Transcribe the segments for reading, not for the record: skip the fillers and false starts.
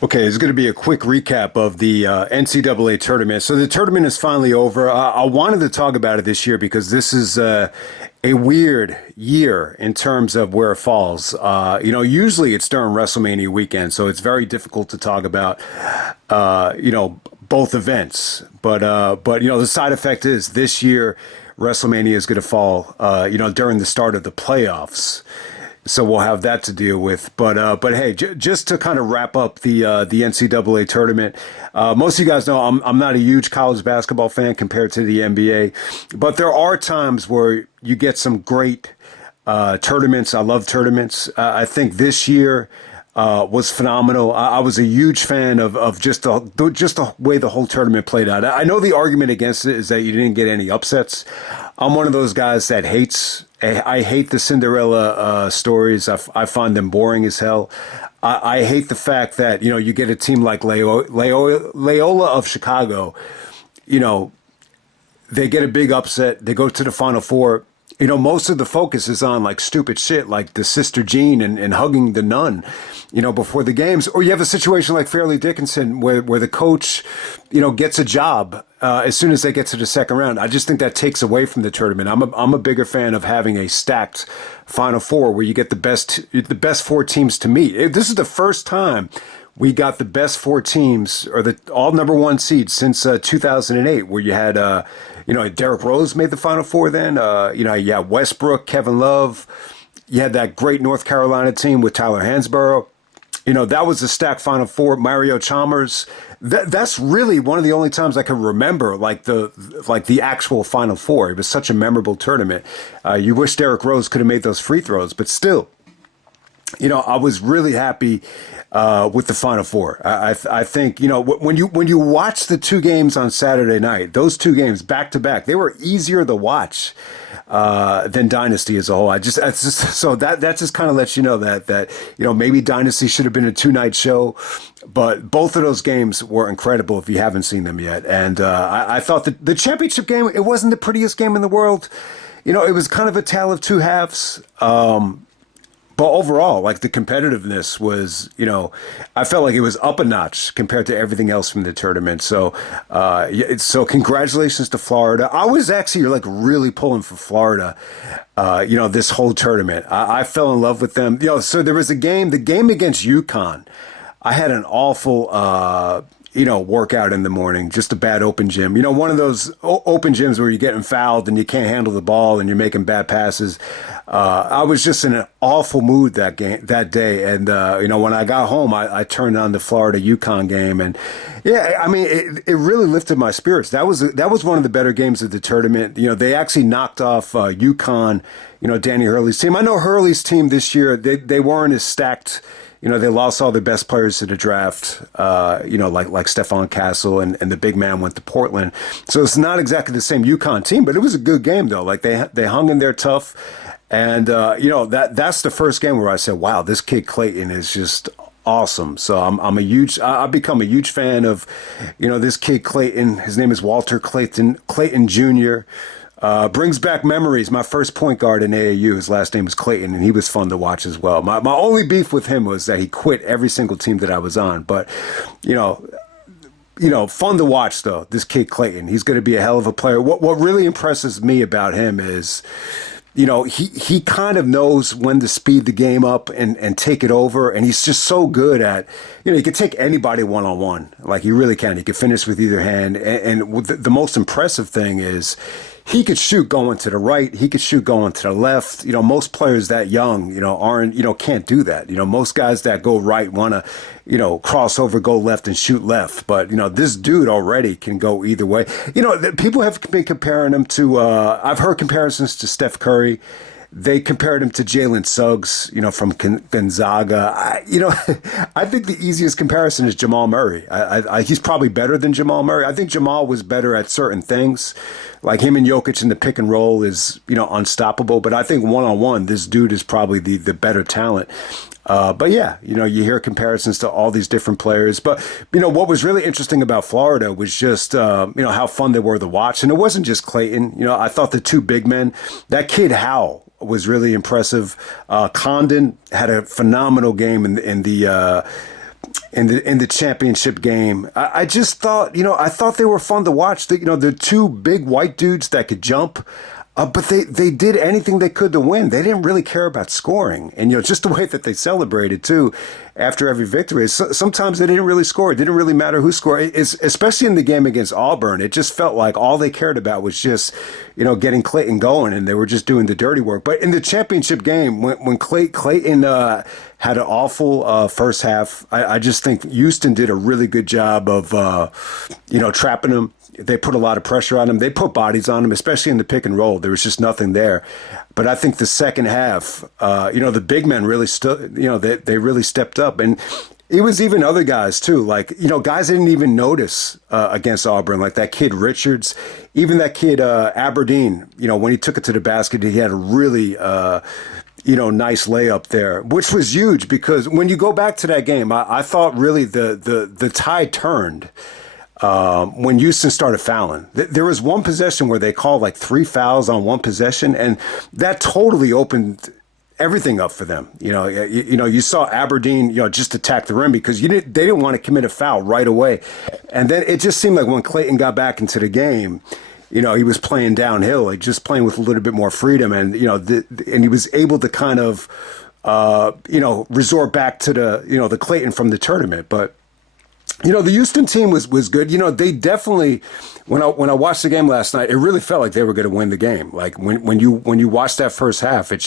Okay, it's going to be a quick recap of the NCAA tournament. So the tournament is finally over. I wanted to talk about it this year because this is a weird year in terms of where it falls. Usually it's during WrestleMania weekend, so it's very difficult to talk about, both events. But the side effect is this year WrestleMania is going to fall, during the start of the playoffs. So we'll have that to deal with. But hey, just to kind of wrap up the NCAA tournament, most of you guys know I'm not a huge college basketball fan compared to the NBA, but there are times where you get some great tournaments. I love tournaments. I think this year was phenomenal. I was a huge fan of just the way the whole tournament played out. I know the argument against it is that you didn't get any upsets. I'm one of those guys that hates. I hate the Cinderella stories. I find them boring as hell. I hate the fact that you get a team like Loyola of Chicago. They get a big upset. They go to the Final Four. Most of the focus is on like stupid shit like the Sister Jean and hugging the nun, before the games. Or you have a situation like Fairleigh Dickinson where the coach, gets a job as soon as they get to the second round. I just think that takes away from the tournament. I'm a bigger fan of having a stacked Final Four where you get the best four teams to meet. This is the first time we got the best four teams or the all number one seeds since 2008, where you had, Derrick Rose made the Final Four then. You had Westbrook, Kevin Love. You had that great North Carolina team with Tyler Hansborough. That was a stacked Final Four. Mario Chalmers. That's really one of the only times I can remember like the actual Final Four. It was such a memorable tournament. You wish Derrick Rose could have made those free throws, but still. I was really happy with the Final Four. I think when you watch the two games on Saturday night, those two games back to back, they were easier to watch than Dynasty as a whole. So that just kind of lets you know that maybe Dynasty should have been a 2-night show, but both of those games were incredible if you haven't seen them yet. And I thought that the championship game, it wasn't the prettiest game in the world. It was kind of a tale of two halves. But overall, like the competitiveness was, I felt like it was up a notch compared to everything else from the tournament. So, so congratulations to Florida. I was actually like really pulling for Florida, this whole tournament. I fell in love with them. So there was the game against UConn. I had an awful, workout in the morning, just a bad open gym. One of those open gyms where you're getting fouled and you can't handle the ball and you're making bad passes. I was just in an awful mood that day. And, when I got home, I turned on the Florida UConn game. And yeah, I mean, it really lifted my spirits. That was one of the better games of the tournament. They actually knocked off UConn, Danny Hurley's team. I know Hurley's team this year, they weren't as stacked. They lost all their best players to the draft, like Stephon Castle and the big man went to Portland. So it's not exactly the same UConn team, but it was a good game, though. Like they hung in there tough. And, that's the first game where I said, wow, this kid Clayton is just awesome. So I've become a huge fan of, this kid Clayton. His name is Walter Clayton Jr., brings back memories. My first point guard in AAU, his last name was Clayton, and he was fun to watch as well. My only beef with him was that he quit every single team that I was on. But, fun to watch, though, this kid Clayton. He's going to be a hell of a player. What really impresses me about him is, he kind of knows when to speed the game up and take it over. And he's just so good at, he can take anybody one-on-one. Like, he really can. He can finish with either hand. And the most impressive thing is he could shoot going to the right. He could shoot going to the left. Most players that young, aren't, can't do that. Most guys that go right want to, cross over, go left and shoot left. But, this dude already can go either way. People have been comparing him to, I've heard comparisons to Steph Curry. They compared him to Jalen Suggs, from Gonzaga. I think the easiest comparison is Jamal Murray. He's probably better than Jamal Murray. I think Jamal was better at certain things. Like him and Jokic in the pick and roll is, unstoppable. But I think one-on-one, this dude is probably the better talent. But yeah, you hear comparisons to all these different players. But, what was really interesting about Florida was just, how fun they were to watch. And it wasn't just Clayton. I thought the two big men, that kid Howell was really impressive. Condon had a phenomenal game in the in the championship game. I just thought, I thought they were fun to watch. The two big white dudes that could jump. But they did anything they could to win. They didn't really care about scoring. And, just the way that they celebrated, too, after every victory. Sometimes they didn't really score. It didn't really matter who scored. Especially in the game against Auburn, it just felt like all they cared about was just, getting Clayton going, and they were just doing the dirty work. But in the championship game, when Clayton had an awful first half, I just think Houston did a really good job of, trapping them. They put a lot of pressure on him. They put bodies on him, especially in the pick and roll. There was just nothing there. But I think the second half, the big men really stood, they really stepped up. And it was even other guys, too. Like, guys I didn't even notice against Auburn, like that kid Richards, even that kid Aberdeen, when he took it to the basket, he had a really, nice layup there, which was huge because when you go back to that game, I thought really the tide turned. When Houston started fouling, there was one possession where they called like 3 fouls on one possession, and that totally opened everything up for them. You saw Aberdeen, just attack the rim because they didn't want to commit a foul right away, and then it just seemed like when Clayton got back into the game, he was playing downhill, like just playing with a little bit more freedom, and and he was able to kind of, resort back to the Clayton from the tournament, but. The Houston team was good. They definitely, when I watched the game last night, it really felt like they were going to win the game. Like when you watch that first half, it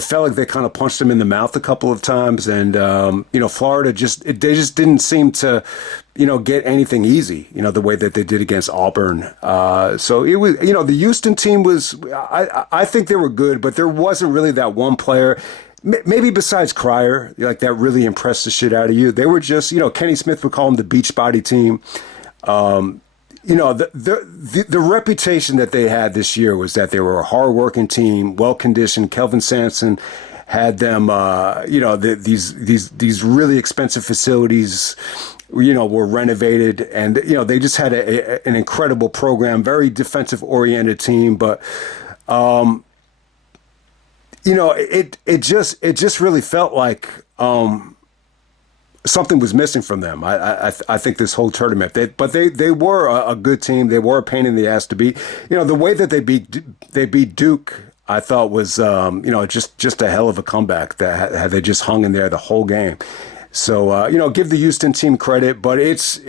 felt like they kind of punched them in the mouth a couple of times, and Florida they just didn't seem to, get anything easy. The way that they did against Auburn. So it was, the Houston team was. I think they were good, but there wasn't really that one player. Maybe besides Cryer, like that really impressed the shit out of you. They were just, Kenny Smith would call them the beach body team. The reputation that they had this year was that they were a hardworking team, well conditioned. Kelvin Sampson had them, these really expensive facilities, were renovated, and they just had an incredible program, very defensive oriented team, but. It just really felt like something was missing from them. I think this whole tournament, they were a good team. They were a pain in the ass to beat. The way that they beat Duke, I thought was just a hell of a comeback. That had they just hung in there the whole game. So give the Houston team credit, but it's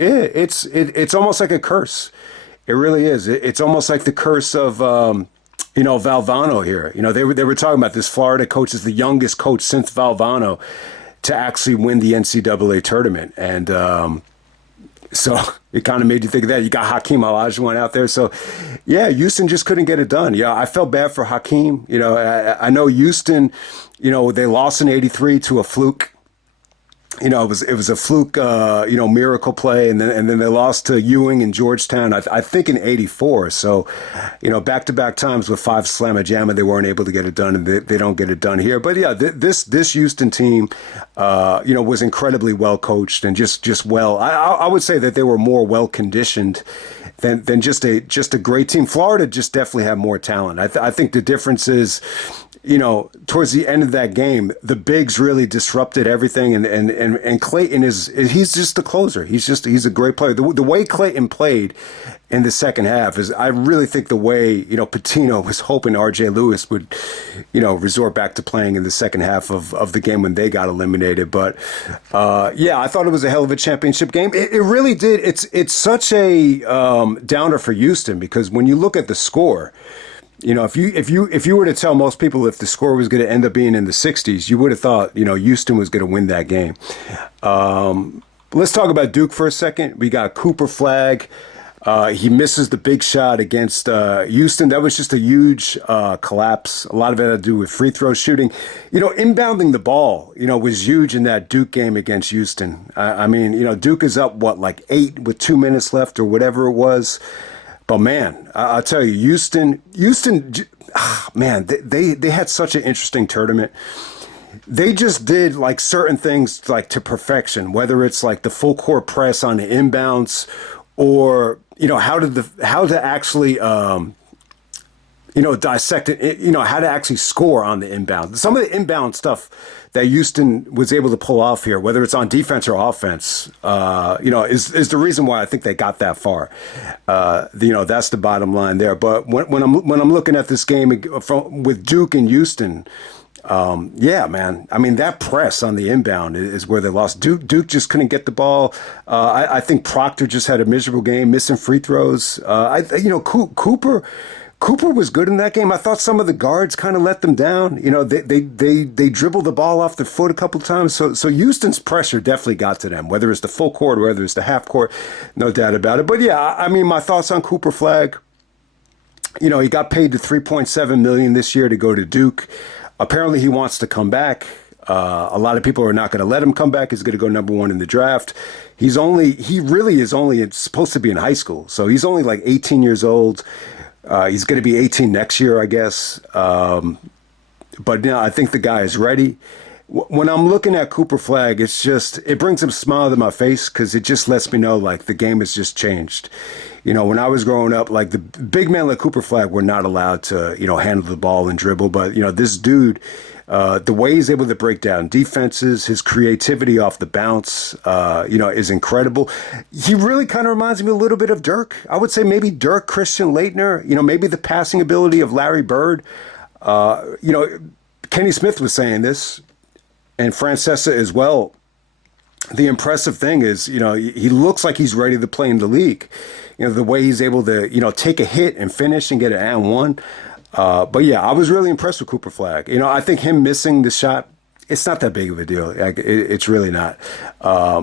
almost like a curse. It really is. It's almost like the curse of. Valvano here. They were talking about this. Florida coach is the youngest coach since Valvano to actually win the NCAA tournament. And so it kind of made you think of that. You got Hakeem Olajuwon out there. So, yeah, Houston just couldn't get it done. Yeah, I felt bad for Hakeem. I know Houston, they lost in '83 to a fluke. It was a fluke, miracle play, and then they lost to Ewing and Georgetown. I think in '84. So, back-to-back times with 5 slamma jamma, they weren't able to get it done, and they don't get it done here. But yeah, this Houston team, was incredibly well coached and just well. I would say that they were more well conditioned than just a great team. Florida just definitely had more talent. I think the difference is. Towards the end of that game, the bigs really disrupted everything, and Clayton he's just the closer. He's a great player. The way Clayton played in the second half is, I really think the way Pitino was hoping R.J. Lewis would resort back to playing in the second half of the game when they got eliminated. But I thought it was a hell of a championship game. It really did. It's such a downer for Houston because when you look at the score. If you were to tell most people if the score was going to end up being in the 60s, you would have thought, Houston was going to win that game. Let's talk about Duke for a second. We got Cooper Flagg. He misses the big shot against Houston. That was just a huge collapse. A lot of it had to do with free throw shooting. Inbounding the ball, was huge in that Duke game against Houston. Duke is up, like 8 with 2 minutes left or whatever it was. But man, I'll tell you, Houston, man, they had such an interesting tournament. They just did like certain things like to perfection, whether it's like the full court press on the inbounds or, how to actually, dissect it, how to actually score on the inbound. Some of the inbound stuff that Houston was able to pull off here, whether it's on defense or offense, is the reason why I think they got that far. That's the bottom line there. But when I'm looking at this game with Duke and Houston, yeah, man. I mean, that press on the inbound is where they lost. Duke just couldn't get the ball. I think Proctor just had a miserable game, missing free throws. Cooper was good in that game. I thought some of the guards kind of let them down. They dribbled the ball off their foot a couple of times. So Houston's pressure definitely got to them, whether it's the full court or whether it's the half court, no doubt about it. But yeah, I mean, my thoughts on Cooper Flagg. He got paid to $3.7 million this year to go to Duke. Apparently, he wants to come back. A lot of people are not going to let him come back. He's going to go number 1 in the draft. He really is only supposed to be in high school. So he's only like 18 years old. He's going to be 18 next year, I guess. But I think the guy is ready. When I'm looking at Cooper Flagg, it brings a smile to my face because it just lets me know like the game has just changed. When I was growing up, like the big men like Cooper Flagg were not allowed to, handle the ball and dribble. But, this dude, the way he's able to break down defenses, his creativity off the bounce, is incredible. He really kind of reminds me a little bit of Dirk. I would say maybe Dirk, Christian Laettner, maybe the passing ability of Larry Bird. Kenny Smith was saying this, and Francesa as well. The impressive thing is, he looks like he's ready to play in the league. The way he's able to, take a hit and finish and get an and one. But yeah, I was really impressed with Cooper Flagg. I think him missing the shot, it's not that big of a deal. It's really not. I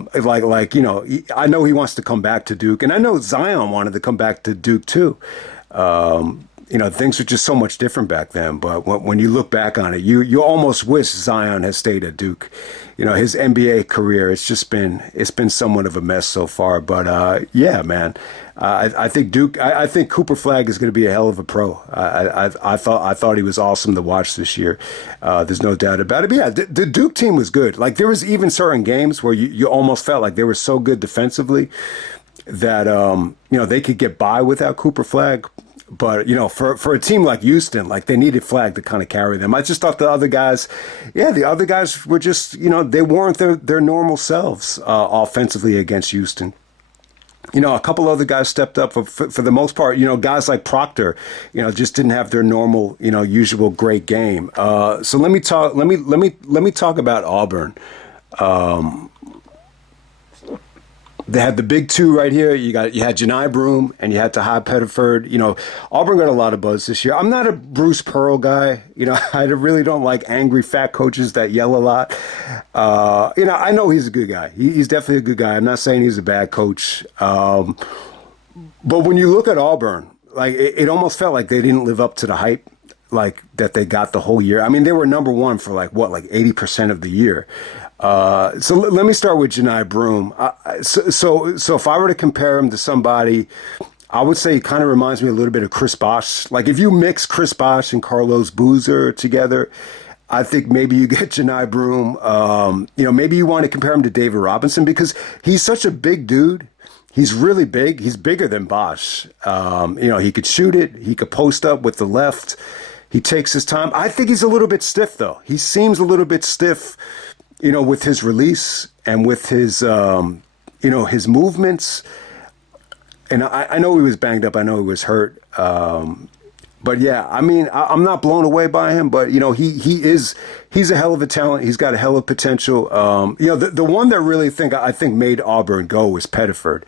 know he wants to come back to Duke, and I know Zion wanted to come back to Duke too. Things were just so much different back then. But when you look back on it, you almost wish Zion had stayed at Duke. His NBA career, it's been somewhat of a mess so far. But yeah, man, I think Cooper Flagg is going to be a hell of a pro. I thought he was awesome to watch this year. There's no doubt about it. But yeah, the Duke team was good. Like there was even certain games where you almost felt like they were so good defensively that they could get by without Cooper Flagg. But, for a team like Houston, like they needed Flagg to kind of carry them. I just thought the other guys were just, they weren't their normal selves offensively against Houston. A couple other guys stepped up for the most part. Guys like Proctor, just didn't have their normal, usual great game. So let me talk about Auburn. They had the big two right here. You had Janai Broome and you had Tahai Pettiford. Auburn got a lot of buzz this year. I'm not a Bruce Pearl guy. I really don't like angry fat coaches that yell a lot. I know he's a good guy. He's definitely a good guy. I'm not saying he's a bad coach. But when you look at Auburn, like it almost felt like they didn't live up to the hype like that they got the whole year. I mean, they were number 1 for like 80% of the year. So let me start with Janai Broome. So if I were to compare him to somebody, I would say he kind of reminds me a little bit of Chris Bosh. Like if you mix Chris Bosh and Carlos Boozer together, I think maybe you get Janai Broome. Maybe you want to compare him to David Robinson because he's such a big dude. He's really big. He's bigger than Bosh. He could shoot it. He could post up with the left. He takes his time. I think he's a little bit stiff, though. He seems a little bit stiff, with his release and with his, his movements. And I know he was banged up. I know he was hurt. But yeah, I mean, I'm not blown away by him, but he's a hell of a talent. He's got a hell of potential. The one that really I think made Auburn go was Pettiford.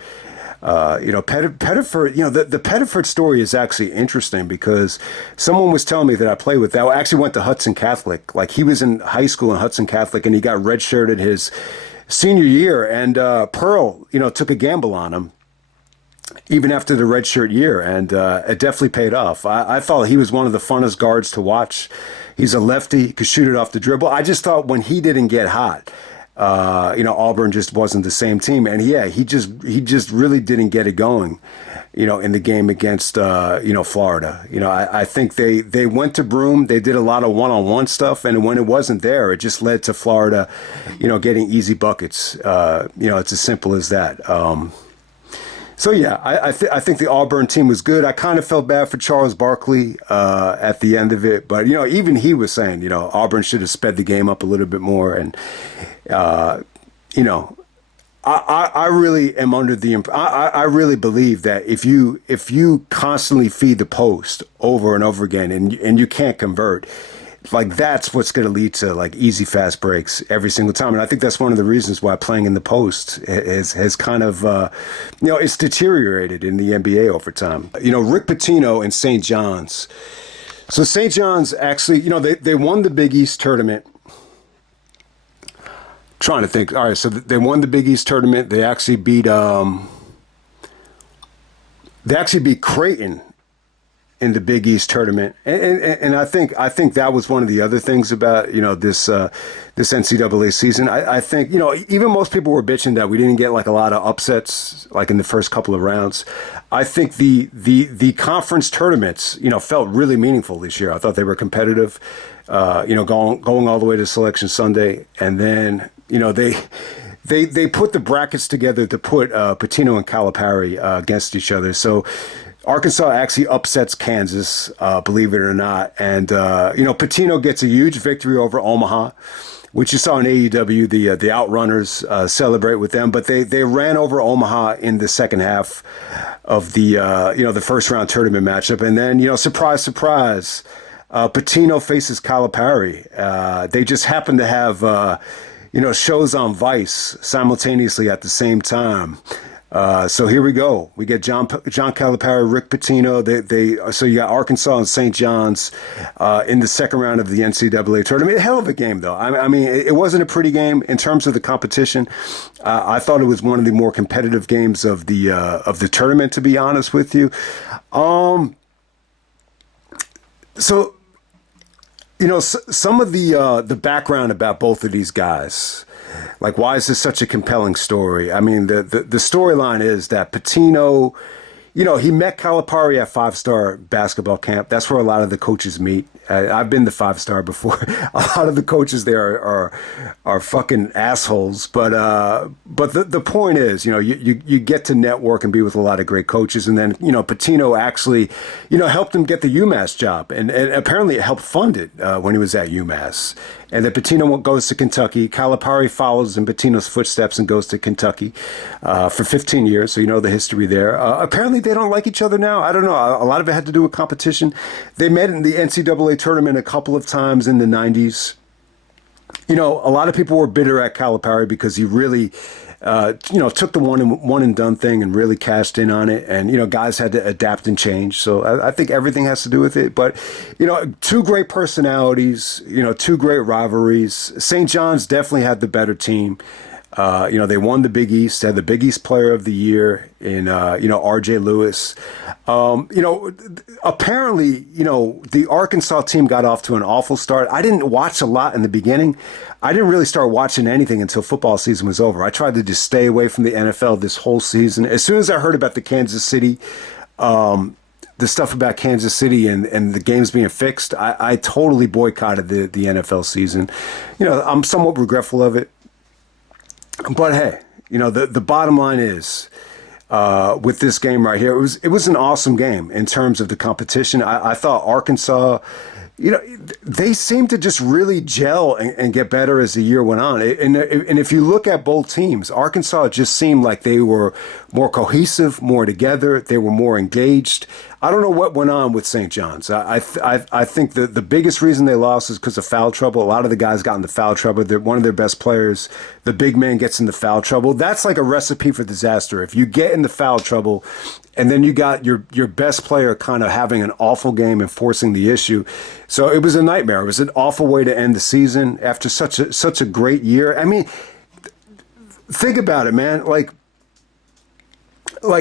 Pettiford, the Pettiford story is actually interesting because someone was telling me that I played with that. I actually went to Hudson Catholic. Like he was in high school in Hudson Catholic and he got redshirted his senior year. And Pearl, took a gamble on him even after the redshirt year. And it definitely paid off. I thought he was one of the funnest guards to watch. He's a lefty, could shoot it off the dribble. I just thought when he didn't get hot, Auburn just wasn't the same team. And yeah, he just really didn't get it going, in the game against, Florida. I think they went to Broome. They did a lot of one-on-one stuff. And when it wasn't there, it just led to Florida, getting easy buckets. It's as simple as that. So yeah, I think the Auburn team was good. I kind of felt bad for Charles Barkley at the end of it, but even he was saying Auburn should have sped the game up a little bit more, and you know I really am under the I really believe that if you constantly feed the post over and over again and you can't convert, like that's what's going to lead to like easy fast breaks every single time. And I think that's one of the reasons why playing in the post has kind of it's deteriorated in the NBA over time. Rick Pitino and St. John's. So St. John's actually, they won the Big East tournament. Trying to think. All right, so they won the Big East tournament. They actually beat Creighton in the Big East tournament, and I think that was one of the other things about this NCAA season. I think even most people were bitching that we didn't get like a lot of upsets like in the first couple of rounds. I think the conference tournaments felt really meaningful this year. I thought they were competitive. Going all the way to Selection Sunday, and then they put the brackets together to put Pitino and Calipari against each other. So Arkansas actually upsets Kansas, believe it or not. And, Pitino gets a huge victory over Omaha, which you saw in AEW, the Outrunners celebrate with them. But they ran over Omaha in the second half of the first round tournament matchup. And then, surprise, surprise, Pitino faces Calipari. They just happen to have, shows on Vice simultaneously at the same time. So here we go. We get John Calipari, Rick Pitino. So you got Arkansas and St. John's in the second round of the NCAA tournament. Hell of a game, though. I mean, it wasn't a pretty game in terms of the competition. I thought it was one of the more competitive games of the tournament, to be honest with you. So some of the background about both of these guys. Like, why is this such a compelling story? I mean, the storyline is that Pitino, he met Calipari at 5-star basketball camp. That's where a lot of the coaches meet. I've been to 5-star before. A lot of the coaches there are fucking assholes. But the point is, you get to network and be with a lot of great coaches. And then, Pitino actually, helped him get the UMass job. And apparently it helped fund it when he was at UMass. And then Pitino goes to Kentucky. Calipari follows in Pitino's footsteps and goes to Kentucky for 15 years. So you know the history there. Apparently they don't like each other now. I don't know. A lot of it had to do with competition. They met in the NCAA tournament a couple of times in the 90s. A lot of people were bitter at Calipari because he really, took the one and done thing and really cashed in on it. And, guys had to adapt and change. So I think everything has to do with it. But, two great personalities, two great rivalries. St. John's definitely had the better team. They won the Big East, had the Big East Player of the Year in, R.J. Lewis. Apparently, the Arkansas team got off to an awful start. I didn't watch a lot in the beginning. I didn't really start watching anything until football season was over. I tried to just stay away from the NFL this whole season. As soon as I heard about the Kansas City, the stuff about Kansas City and the games being fixed, I totally boycotted the NFL season. I'm somewhat regretful of it. But hey, the bottom line is, with this game right here, it was an awesome game in terms of the competition. I thought Arkansas, they seemed to just really gel and get better as the year went on. And if you look at both teams, Arkansas just seemed like they were more cohesive, more together. They were more engaged. I don't know what went on with St. John's. I think the biggest reason they lost is because of foul trouble. A lot of the guys got into foul trouble. They're one of their best players. The big man gets into foul trouble. That's like a recipe for disaster. If you get into foul trouble and then you got your best player kind of having an awful game and forcing the issue. So it was a nightmare. It was an awful way to end the season after such a great year. I mean, think about it, man. Like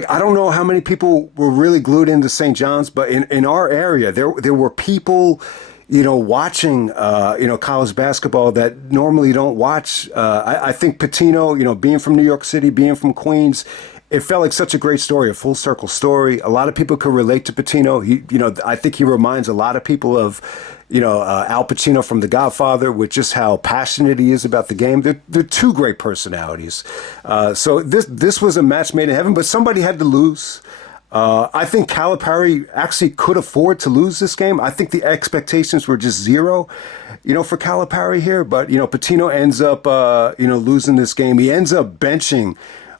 I don't know how many people were really glued into St. John's, but in our area, there were people, watching, college basketball that normally don't watch. I think Pitino, being from New York City, being from Queens, it felt like such a great story, a full circle story. A lot of people could relate to Pitino. I think he reminds a lot of people of, Al Pacino from The Godfather, with just how passionate he is about the game. They're two great personalities. So this was a match made in heaven, but somebody had to lose. I think Calipari actually could afford to lose this game. I think the expectations were just zero, for Calipari here. But, Pitino ends up, losing this game. He ends up benching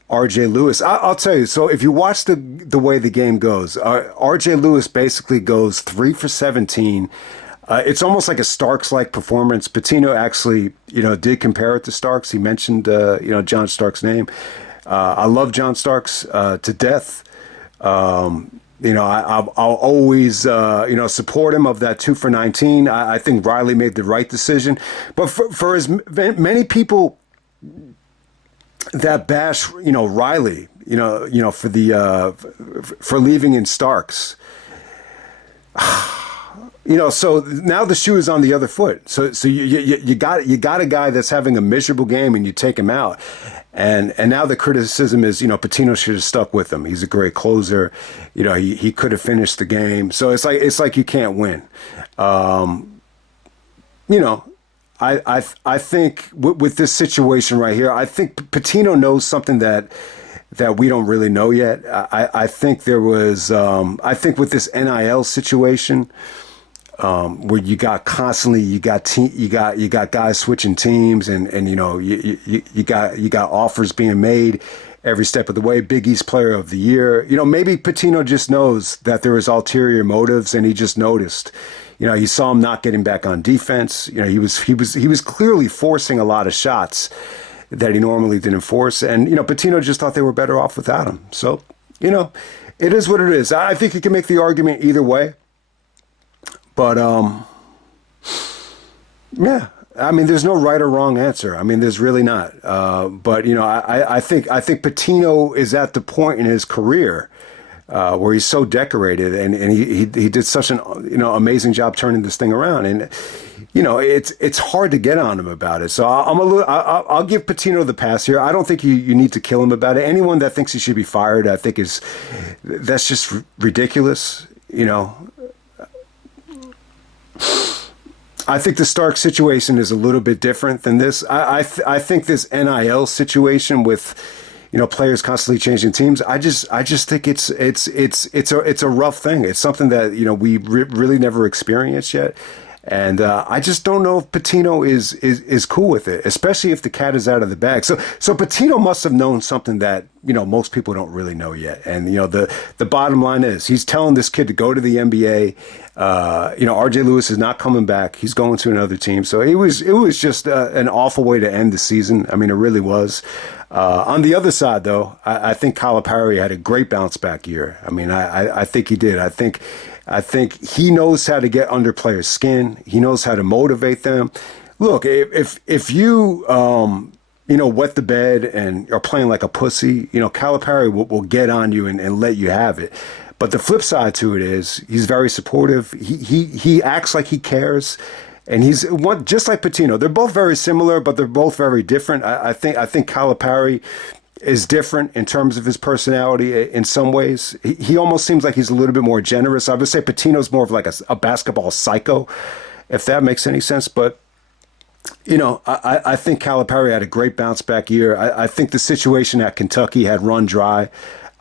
RJ Lewis. I'll tell you, so if you watch the way the game goes, RJ Lewis basically goes 3 for 17. It's almost like a Starks-like performance. Pitino actually, did compare it to Starks. He mentioned, John Starks' name. I love John Starks to death. I'll always, support him of that 2 for 19. I think Riley made the right decision. But for as many people that bash, Riley, for for leaving in Starks, so now the shoe is on the other foot. So you got a guy that's having a miserable game and you take him out. And now the criticism is, Pitino should have stuck with him. He's a great closer. He could have finished the game. So it's like you can't win. I think with this situation right here, I think Pitino knows something that we don't really know yet. I think there was, I think with this NIL situation, where you got guys switching teams, and you got offers being made every step of the way. Big East Player of the Year. Maybe Pitino just knows that there was ulterior motives, and he just noticed. He saw him not getting back on defense. He was clearly forcing a lot of shots that he normally didn't force, and Pitino just thought they were better off without him. So it is what it is. I think you can make the argument either way. But, yeah, I mean, there's no right or wrong answer. I mean, there's really not. But, I think Pitino is at the point in his career where he's so decorated, and he did such an, amazing job turning this thing around. And, it's hard to get on him about it. So I'll give Pitino the pass here. I don't think you need to kill him about it. Anyone that thinks he should be fired, I think that's just ridiculous, I think the Stark situation is a little bit different than this. I think this NIL situation with, players constantly changing teams. I just think it's a rough thing. It's something that we really never experienced yet, and I just don't know if Pitino is cool with it, especially if the cat is out of the bag. So Pitino must have known something that most people don't really know yet. And the bottom line is he's telling this kid to go to the NBA. RJ Lewis is not coming back. He's going to another team. So it was just an awful way to end the season. I mean, it really was. On the other side, though, I think Calipari had a great bounce back year. I mean, I think he did. I think he knows how to get under players' skin. He knows how to motivate them. Look, if you wet the bed and are playing like a pussy, Calipari will get on you and let you have it. But the flip side to it is he's very supportive. He acts like he cares, and he's just like Pitino. They're both very similar, but they're both very different. I think Calipari is different in terms of his personality in some ways. He almost seems like he's a little bit more generous. I would say Pitino's more of like a basketball psycho, if that makes any sense. But I think Calipari had a great bounce back year. I think the situation at Kentucky had run dry.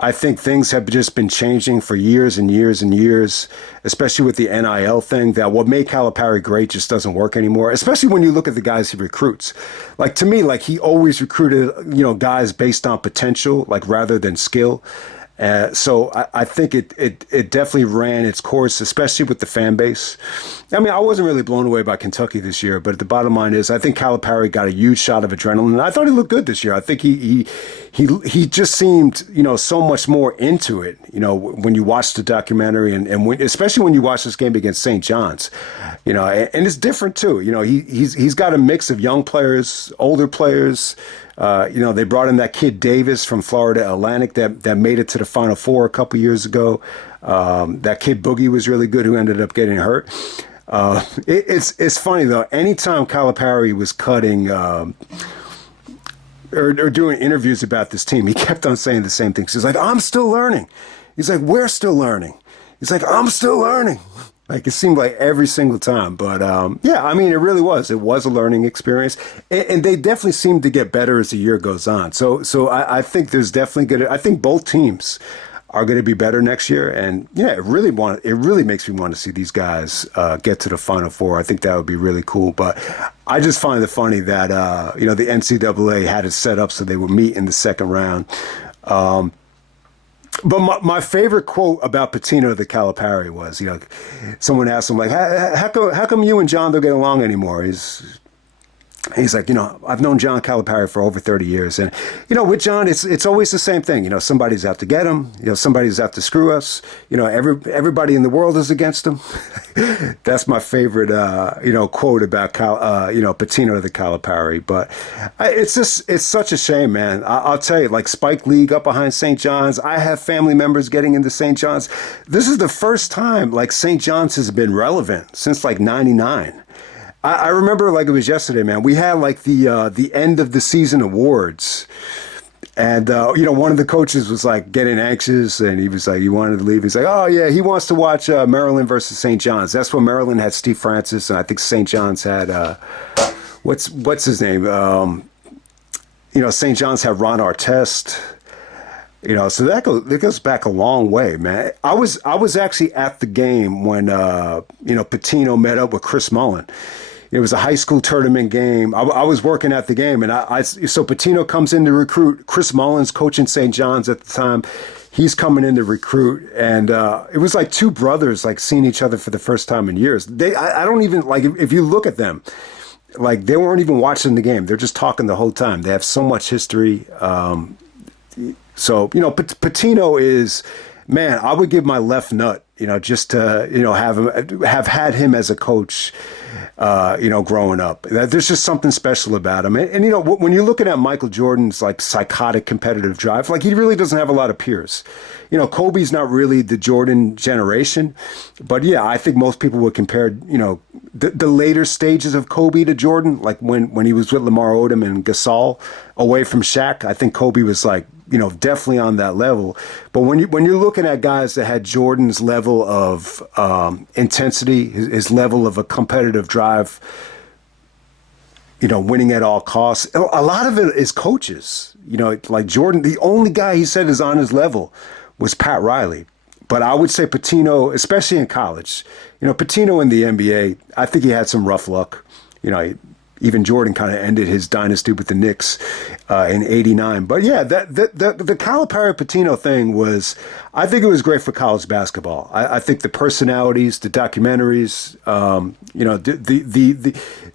I think things have just been changing for years and years and years, especially with the NIL thing, that what made Calipari great just doesn't work anymore, especially when you look at the guys he recruits. Like, to me, like, he always recruited, guys based on potential, like, rather than skill. So I think it definitely ran its course, especially with the fan base. I mean, I wasn't really blown away by Kentucky this year, but the bottom line is I think Calipari got a huge shot of adrenaline. I thought he looked good this year. I think he just seemed, so much more into it, when you watch the documentary and especially when you watch this game against St. John's, and it's different too. He's got a mix of young players, older players. They brought in that kid Davis from Florida Atlantic that made it to the Final Four a couple years ago. That kid Boogie was really good, who ended up getting hurt. It's funny though. Anytime Calipari was cutting or doing interviews about this team, he kept on saying the same things. He's like, I'm still learning. He's like, we're still learning. He's like, I'm still learning. Like, it seemed like every single time. But, yeah, I mean, it really was. It was a learning experience. And they definitely seem to get better as the year goes on. So I think there's definitely I think both teams are going to be better next year. And, yeah, it really makes me want to see these guys get to the Final Four. I think that would be really cool. But I just find it funny that, the NCAA had it set up so they would meet in the second round. But my favorite quote about Pitino the Calipari was, someone asked him, like, how come you and John don't get along anymore? He's like, I've known John Calipari for over 30 years. And, with John, it's always the same thing. Somebody's out to get him. Somebody's out to screw us. Everybody in the world is against him. That's my favorite, quote about, Pitino the Calipari. But it's such a shame, man. I'll tell you, like Spike League up behind St. John's. I have family members getting into St. John's. This is the first time, like, St. John's has been relevant since, like, 99. I remember like it was yesterday, man. We had like the end of the season awards. And, one of the coaches was like getting anxious and he was like, he wanted to leave. He's like, oh, yeah, he wants to watch Maryland versus St. John's. That's when Maryland had Steve Francis. And I think St. John's had, what's his name? St. John's had Ron Artest. So that goes back a long way, man. I was actually at the game when, Pitino met up with Chris Mullin. It was a high school tournament game. I was working at the game, and so Pitino comes in to recruit. Chris Mullin's coaching St. John's at the time. He's coming in to recruit, and it was like two brothers like seeing each other for the first time in years. I don't even like if you look at them, like they weren't even watching the game. They're just talking the whole time. They have so much history. So Pitino is, man, I would give my left nut, just to have had him as a coach. Growing up, there's just something special about him. And when you're looking at Michael Jordan's like psychotic competitive drive, like he really doesn't have a lot of peers. Kobe's not really the Jordan generation, but yeah, I think most people would compare, the later stages of Kobe to Jordan, like when he was with Lamar Odom and Gasol away from Shaq. I think Kobe was like, definitely on that level. But when you're looking at guys that had Jordan's level of intensity, his level of a competitive drive, winning at all costs, a lot of it is coaches. Like Jordan, the only guy he said is on his level was Pat Riley. But I would say Pitino, especially in college, Pitino in the NBA, I think he had some rough luck. Even Jordan kind of ended his dynasty with the Knicks in '89. But yeah, the Calipari Pitino thing was, I think it was great for college basketball. I think the personalities, the documentaries,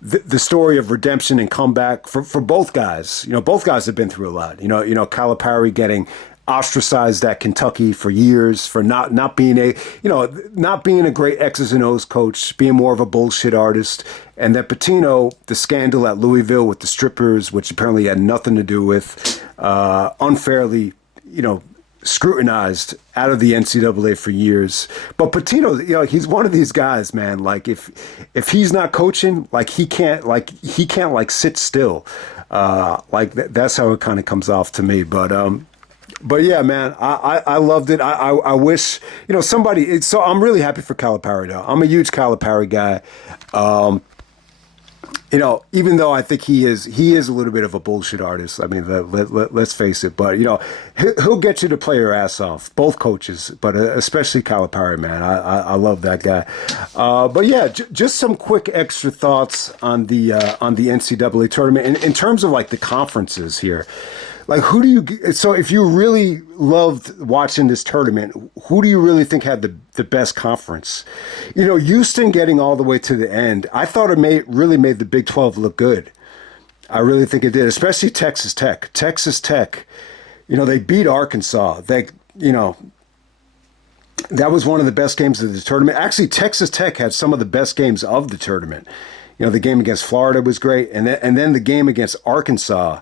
the story of redemption and comeback for both guys. Both guys have been through a lot. Calipari getting ostracized at Kentucky for years for not being a great X's and O's coach, being more of a bullshit artist. And that Pitino, the scandal at Louisville with the strippers, which apparently had nothing to do with, unfairly, scrutinized out of the NCAA for years. But Pitino, he's one of these guys, man. Like if he's not coaching, like he can't sit still. That's how it kind of comes off to me. But yeah, man, I loved it. I wish, somebody, so I'm really happy for Calipari though. I'm a huge Calipari guy. Even though I think he is a little bit of a bullshit artist. I mean, let's face it. But he'll get you to play your ass off. Both coaches, but especially Calipari, man. I love that guy. But yeah, just some quick extra thoughts on the NCAA tournament in terms of like the conferences here. Like, so if you really loved watching this tournament, who do you really think had the best conference? Houston getting all the way to the end, I thought it really made the Big 12 look good. I really think it did, especially Texas Tech. Texas Tech, they beat Arkansas. That was one of the best games of the tournament. Actually, Texas Tech had some of the best games of the tournament. The game against Florida was great, and then the game against Arkansas,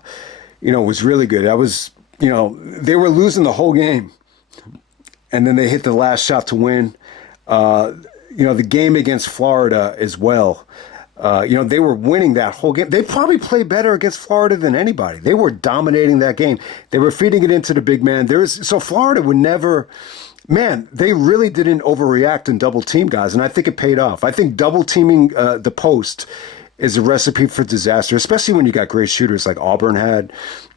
was really good. That was, they were losing the whole game, and then they hit the last shot to win. The game against Florida as well. They were winning that whole game. They probably played better against Florida than anybody. They were dominating that game. They were feeding it into the big man. So Florida would never. Man, they really didn't overreact and double team guys, and I think it paid off. I think double teaming the post is a recipe for disaster, especially when you got great shooters like Auburn had.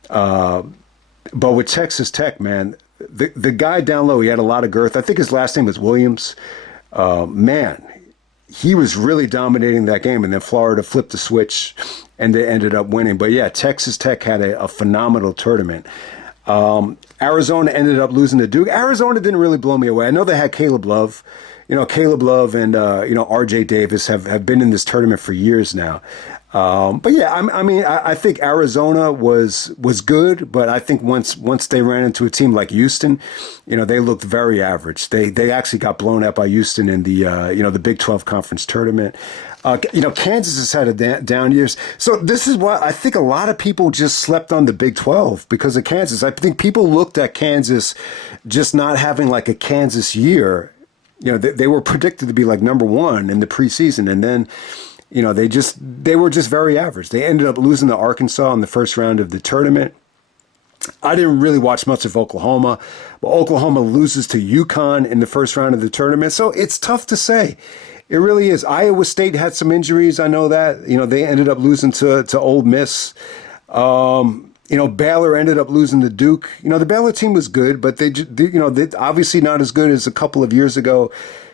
But with Texas Tech, man, the guy down low, he had a lot of girth. I think his last name was Williams. Man, he was really dominating that game, and then Florida flipped the switch, and they ended up winning. But yeah, Texas Tech had a phenomenal tournament. Arizona ended up losing to Duke. Arizona didn't really blow me away. I know they had Caleb Love. Caleb Love and, RJ Davis have been in this tournament for years now. But yeah, I think Arizona was good, but I think once they ran into a team like Houston, they looked very average. They actually got blown out by Houston in the Big 12 conference tournament. Kansas has had a down years. So this is why I think a lot of people just slept on the Big 12 because of Kansas. I think people looked at Kansas just not having like a Kansas year. They were predicted to be like number one in the preseason, and then they were just very average. They ended up losing to Arkansas in the first round of the tournament. I didn't really watch much of Oklahoma, but Oklahoma loses to UConn in the first round of the tournament. So it's tough to say. It really is. Iowa State had some injuries. I know that. They ended up losing to Ole Miss. Baylor ended up losing to Duke. The Baylor team was good, but they obviously not as good as a couple of years ago,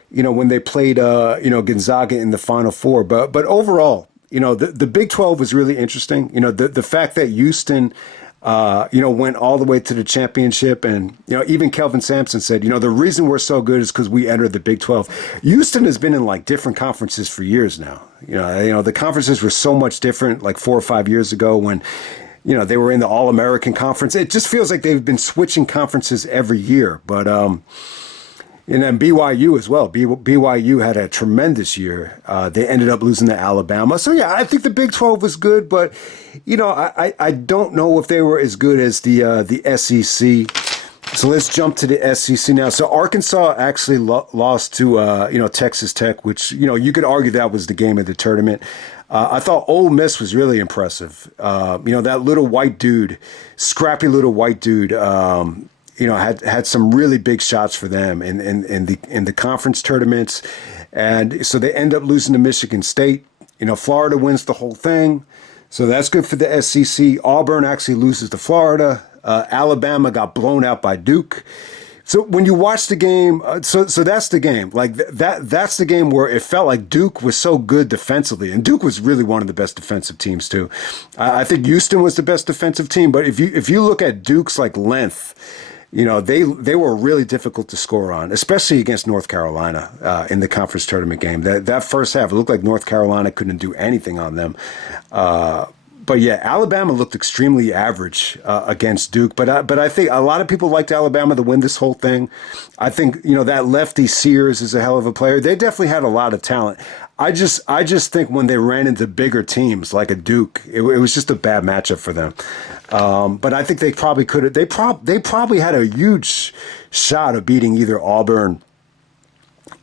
when they played, Gonzaga in the Final Four. But overall, the Big 12 was really interesting. The fact that Houston, went all the way to the championship. And, even Kelvin Sampson said, the reason we're so good is because we entered the Big 12. Houston has been in like different conferences for years now. The conferences were so much different like 4 or 5 years ago when, they were in the All-American Conference. It just feels like they've been switching conferences every year. But, and then BYU as well. BYU had a tremendous year. They ended up losing to Alabama. So, yeah, I think the Big 12 was good. But, I don't know if they were as good as the SEC. So let's jump to the SEC now. So Arkansas actually lost to, Texas Tech, which, you could argue that was the game of the tournament. I thought Ole Miss was really impressive. That little white dude, scrappy little white dude, had some really big shots for them in the conference tournaments. And so they end up losing to Michigan State. Florida wins the whole thing. So that's good for the SEC. Auburn actually loses to Florida. Alabama got blown out by Duke. So when you watch the game, so that's the game. Like that's the game where it felt like Duke was so good defensively, and Duke was really one of the best defensive teams too. I think Houston was the best defensive team, but if you look at Duke's like length, they were really difficult to score on, especially against North Carolina in the conference tournament game. That first half, it looked like North Carolina couldn't do anything on them. But yeah, Alabama looked extremely average against Duke. But I think a lot of people liked Alabama to win this whole thing. I think that lefty Sears is a hell of a player. They definitely had a lot of talent. I just think when they ran into bigger teams like a Duke, it was just a bad matchup for them. But I think they probably could have. They probably had a huge shot of beating either Auburn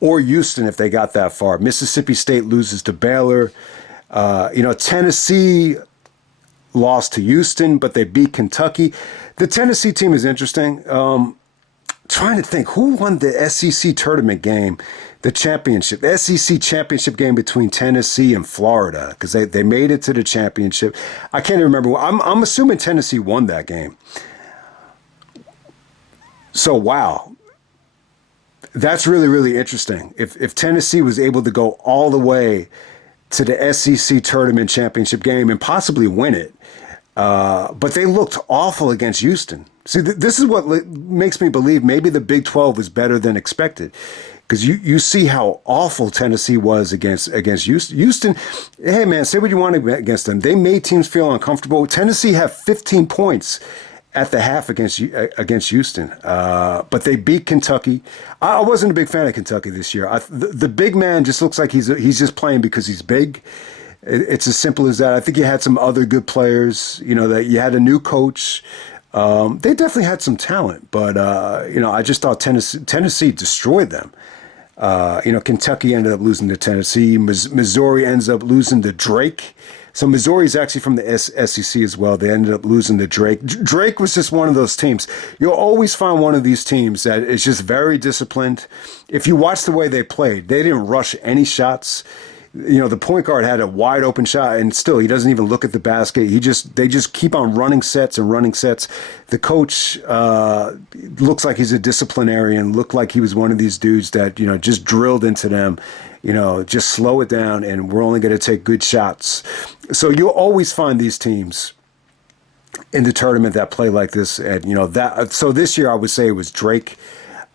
or Houston if they got that far. Mississippi State loses to Baylor. Tennessee lost to Houston, but they beat Kentucky. The Tennessee team is interesting. Trying to think, who won the SEC tournament game, the championship, the SEC championship game between Tennessee and Florida, because they made it to the championship. I can't even remember. I'm assuming Tennessee won that game. So, wow. That's really, really interesting. If Tennessee was able to go all the way to the SEC tournament championship game and possibly win it. But they looked awful against Houston. See, this is what makes me believe maybe the Big 12 was better than expected. Because you see how awful Tennessee was against Houston. Houston, hey, man, say what you want against them. They made teams feel uncomfortable. Tennessee had 15 points at the half against Houston. But they beat Kentucky. I wasn't a big fan of Kentucky this year. The big man just looks like he's just playing because he's big. It's as simple as that. I think you had some other good players, that you had a new coach. They definitely had some talent, but, I just thought Tennessee destroyed them. Kentucky ended up losing to Tennessee. Missouri ends up losing to Drake. So Missouri is actually from the SEC as well. They ended up losing to Drake. Drake was just one of those teams. You'll always find one of these teams that is just very disciplined. If you watch the way they played, they didn't rush any shots. The point guard had a wide open shot, and still he doesn't even look at the basket. They just keep on running sets and running sets. The coach looks like he's a disciplinarian. Looked like he was one of these dudes that just drilled into them. Just slow it down, and we're only going to take good shots. So you'll always find these teams in the tournament that play like this. And that. So this year I would say it was Drake.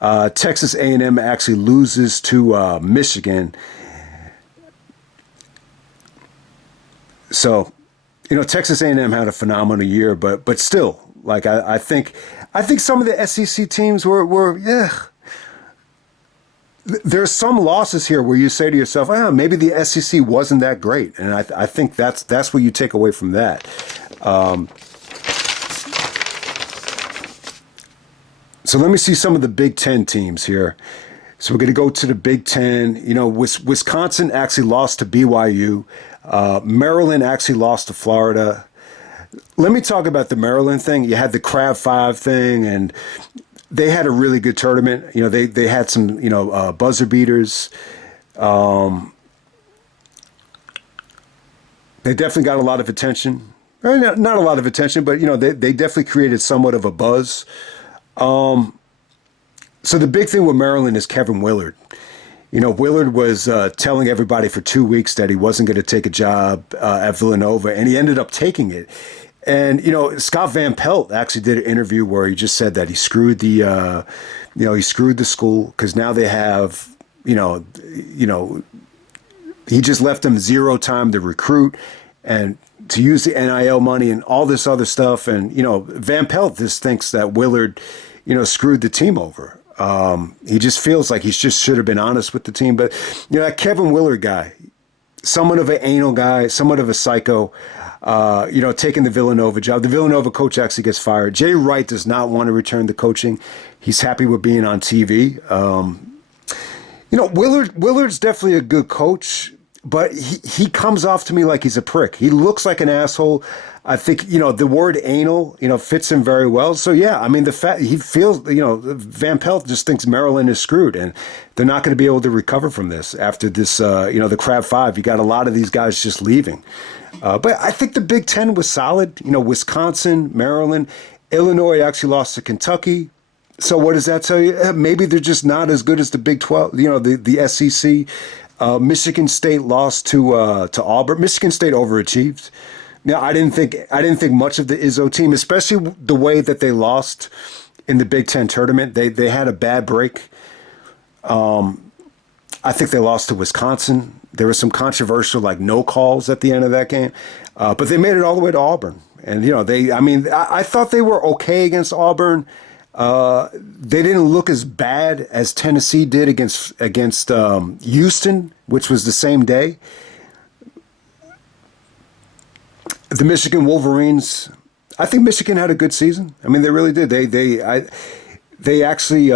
Texas A&M actually loses to Michigan. So, Texas A&M had a phenomenal year, but still, like I think some of the SEC teams were yeah. There's some losses here where you say to yourself, maybe the SEC wasn't that great, and I think that's what you take away from that. So let me see some of the Big Ten teams here. So we're going to go to the Big Ten. Wisconsin actually lost to BYU. Maryland actually lost to Florida. Let me talk about the Maryland thing. You had the Crab Five thing, and they had a really good tournament. They had some, buzzer beaters. They definitely got a lot of attention. Not a lot of attention, but, they definitely created somewhat of a buzz. So the big thing with Maryland is Kevin Willard. Willard was telling everybody for 2 weeks that he wasn't going to take a job at Villanova, and he ended up taking it. And, Scott Van Pelt actually did an interview where he just said that he screwed the school because now they have, he just left them zero time to recruit and to use the NIL money and all this other stuff. And, Van Pelt just thinks that Willard, screwed the team over. He just feels like he just should have been honest with the team. But, that Kevin Willard guy, somewhat of an anal guy, somewhat of a psycho, taking the Villanova job. The Villanova coach actually gets fired. Jay Wright does not want to return to coaching. He's happy with being on TV. Willard's definitely a good coach, but he comes off to me like he's a prick. He looks like an asshole. I think, the word anal, fits him very well. So, yeah, the fact he feels, Van Pelt just thinks Maryland is screwed and they're not going to be able to recover from this after this, the Crab Five. You got a lot of these guys just leaving. But I think the Big Ten was solid. Wisconsin, Maryland, Illinois actually lost to Kentucky. So what does that tell you? Maybe they're just not as good as the Big 12, the SEC. Michigan State lost to Auburn. Michigan State overachieved. Now, I didn't think much of the Izzo team, especially the way that they lost in the Big Ten tournament. They had a bad break. I think they lost to Wisconsin. There was some controversial, no calls at the end of that game, but they made it all the way to Auburn. And I thought they were okay against Auburn. They didn't look as bad as Tennessee did against Houston, which was the same day. The Michigan Wolverines, I think Michigan had a good season. They really did. They actually, they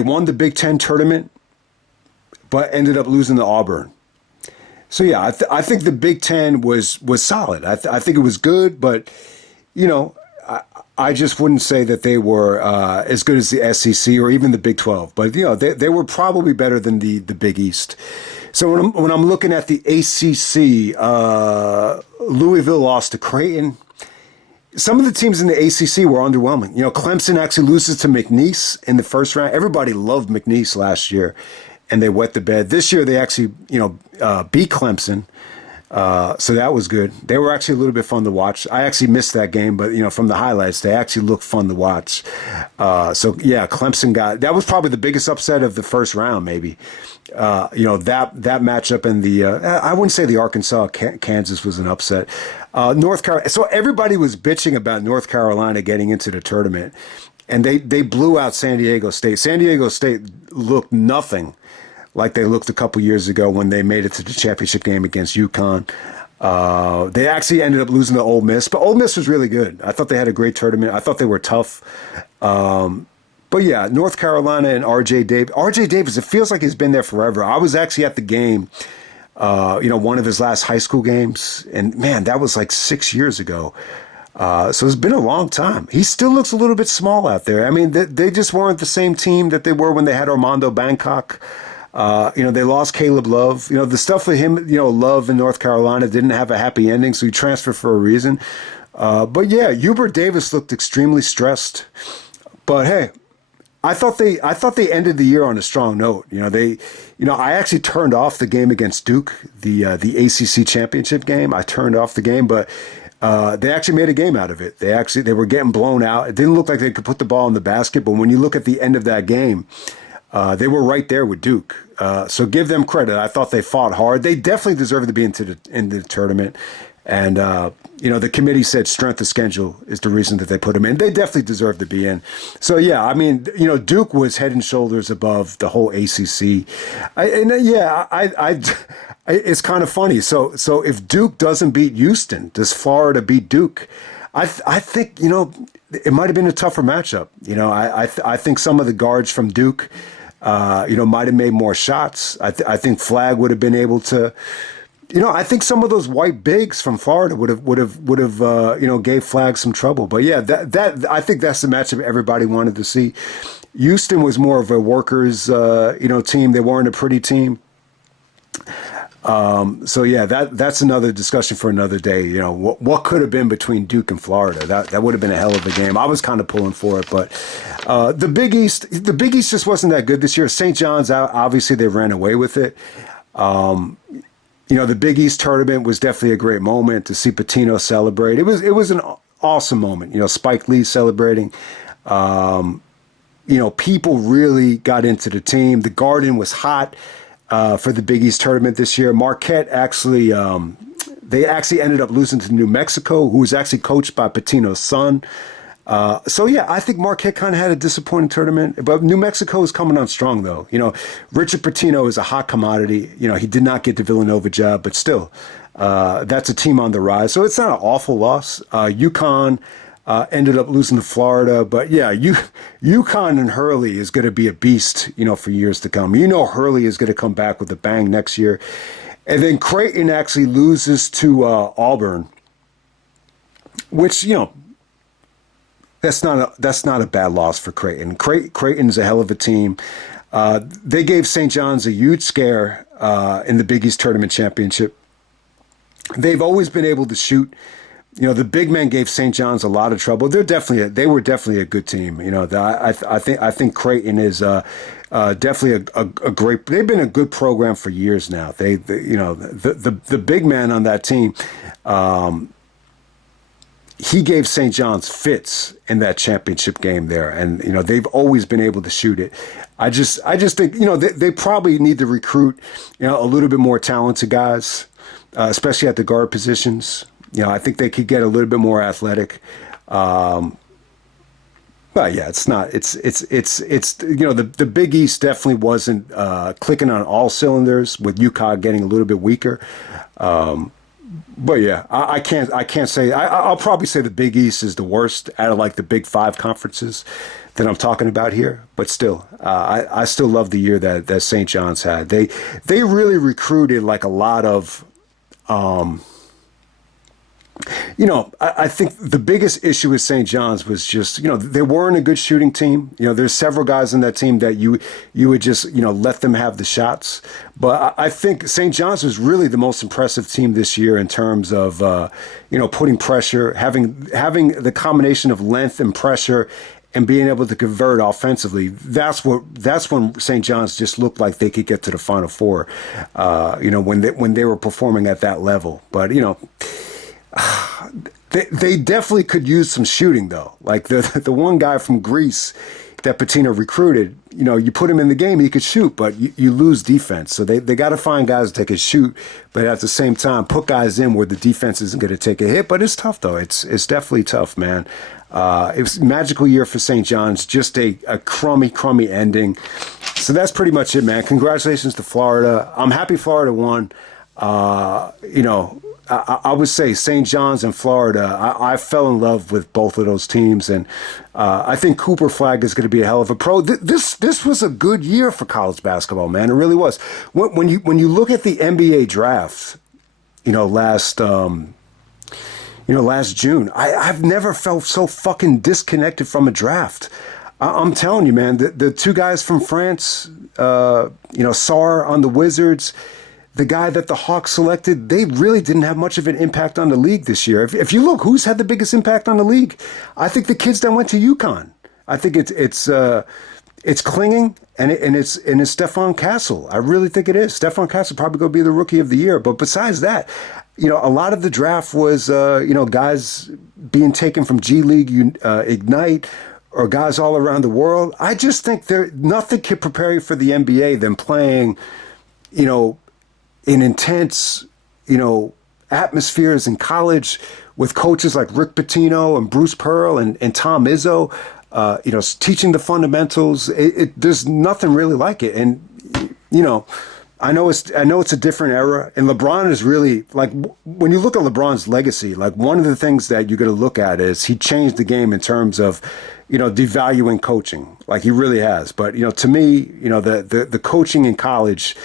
won the Big Ten tournament, but ended up losing to Auburn. So yeah, I think the Big Ten was solid. I think it was good, but I just wouldn't say that they were as good as the SEC or even the Big 12. But they were probably better than the Big East. So when I'm looking at the ACC, Louisville lost to Creighton. Some of the teams in the ACC were underwhelming. Clemson actually loses to McNeese in the first round. Everybody loved McNeese last year, and they wet the bed. This year they actually beat Clemson. So that was good. They were actually a little bit fun to watch. I actually missed that game, but from the highlights, they actually looked fun to watch. So yeah, Clemson that was probably the biggest upset of the first round, maybe. That matchup in the I wouldn't say the Arkansas Kansas was an upset. North Carolina. So everybody was bitching about North Carolina getting into the tournament, and they blew out San Diego State. San Diego State looked nothing like they looked a couple years ago when they made it to the championship game against UConn. They actually ended up losing to Ole Miss, but Ole Miss was really good. I thought they had a great tournament. I thought they were tough. But yeah, North Carolina and R.J. Davis. R.J. Davis, it feels like he's been there forever. I was actually at the game, one of his last high school games, and man, that was like 6 years ago. So it's been a long time. He still looks a little bit small out there. I mean, they just weren't the same team that they were when they had Armando Bangkok. They lost Caleb Love. The stuff with him, Love in North Carolina didn't have a happy ending, so he transferred for a reason. But yeah, Hubert Davis looked extremely stressed. But hey, I thought they ended the year on a strong note. I actually turned off the game against Duke, the ACC championship game. I turned off the game, but they actually made a game out of it. They were getting blown out. It didn't look like they could put the ball in the basket, but when you look at the end of that game, they were right there with Duke. So give them credit. I thought they fought hard. They definitely deserve to be into the tournament. And, the committee said strength of schedule is the reason that they put them in. They definitely deserve to be in. So, yeah, I mean, Duke was head and shoulders above the whole ACC. It's kind of funny. So if Duke doesn't beat Houston, does Florida beat Duke? I think, it might have been a tougher matchup. I think some of the guards from Duke, might have made more shots. I think Flagg would have been able to. I think some of those white bigs from Florida would have gave Flagg some trouble. But yeah, that I think that's the matchup everybody wanted to see. Houston was more of a workers, team. They weren't a pretty team. So yeah, that's another discussion for another day. What could have been between Duke and Florida? That would have been a hell of a game. I was kind of pulling for it, but the Big East just wasn't that good this year. St. John's, obviously, they ran away with it. The Big East tournament was definitely a great moment to see Pitino celebrate. It was an awesome moment. Spike Lee celebrating. People really got into the team. The Garden was hot for the Big East tournament this year. Marquette actually, they actually ended up losing to New Mexico, who was actually coached by Pitino's son. So yeah, I think Marquette kind of had a disappointing tournament, but New Mexico is coming on strong though. Richard Pitino is a hot commodity. He did not get the Villanova job, but still, that's a team on the rise. So it's not an awful loss. UConn ended up losing to Florida, but yeah, UConn and Hurley is going to be a beast, for years to come. Hurley is going to come back with a bang next year. And then Creighton actually loses to Auburn, which, that's not a bad loss for Creighton. Creighton's a hell of a team. They gave St. John's a huge scare in the Big East Tournament Championship. They've always been able to shoot. The big men gave St. John's a lot of trouble. They were definitely a good team. I think Creighton is definitely a great. They've been a good program for years now. The big man on that team. He gave St. John's fits in that championship game there, and they've always been able to shoot it. I just think they probably need to recruit a little bit more talented guys, especially at the guard positions. I think they could get a little bit more athletic. But yeah, it's not. It's the Big East definitely wasn't clicking on all cylinders with UConn getting a little bit weaker. But yeah, I can't say. I'll probably say the Big East is the worst out of like the Big Five conferences that I'm talking about here. But still, I still love the year that St. John's had. They really recruited like a lot of. I think the biggest issue with St. John's was just, they weren't a good shooting team. There's several guys in that team that you would just, let them have the shots. But I think St. John's was really the most impressive team this year in terms of, putting pressure, having the combination of length and pressure and being able to convert offensively. That's when St. John's just looked like they could get to the Final Four, when they were performing at that level. But, They definitely could use some shooting though. Like the one guy from Greece that Pitino recruited, you put him in the game, he could shoot, but you lose defense. So they got to find guys that can shoot, but at the same time put guys in where the defense isn't going to take a hit. But it's tough though. It's definitely tough, man. It was a magical year for St. John's, just a crummy ending. So that's pretty much it, man. Congratulations to Florida. I'm happy Florida won. I would say St. John's in Florida. I fell in love with both of those teams, and I think Cooper Flag is going to be a hell of a pro. This was a good year for college basketball, man. It really was. When you look at the NBA draft, last last June, I've never felt so fucking disconnected from a draft. I'm telling you, man, the two guys from France, Sarr on the Wizards, the guy that the Hawks selected, they really didn't have much of an impact on the league this year. If you look, who's had the biggest impact on the league? I think the kids that went to UConn. I think it's Clinging and it's Stephon Castle. I really think it is. Stephon Castle probably going to be the rookie of the year. But besides that, a lot of the draft was guys being taken from G League, Ignite, or guys all around the world. I just think nothing can prepare you for the NBA than playing, in intense, atmospheres in college with coaches like Rick Pitino and Bruce Pearl and Tom Izzo, teaching the fundamentals. There's nothing really like it. And, I know it's a different era, and LeBron is really, like, when you look at LeBron's legacy, like, one of the things that you're going to look at is he changed the game in terms of, devaluing coaching. Like, he really has. But, to me, the coaching in college,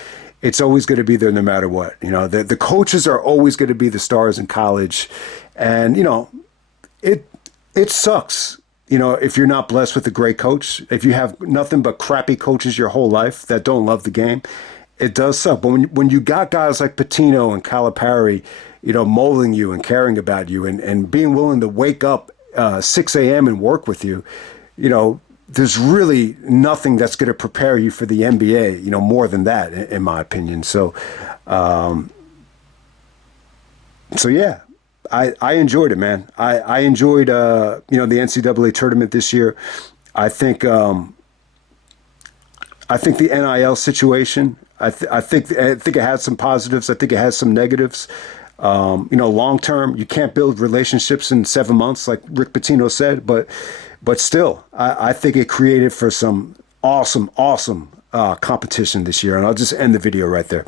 it's always going to be there no matter what. The coaches are always going to be the stars in college. And, it sucks, if you're not blessed with a great coach. If you have nothing but crappy coaches your whole life that don't love the game, it does suck. But when you got guys like Pitino and Calipari, molding you and caring about you and being willing to wake up 6 a.m. and work with you, there's really nothing that's going to prepare you for the NBA, more than that, in my opinion. So, yeah, I enjoyed it, man. I enjoyed, the NCAA tournament this year. I think the NIL situation, I think it has some positives. I think it has some negatives. Long term, you can't build relationships in 7 months, like Rick Pitino said, but still, I think it created for some awesome competition this year. And I'll just end the video right there.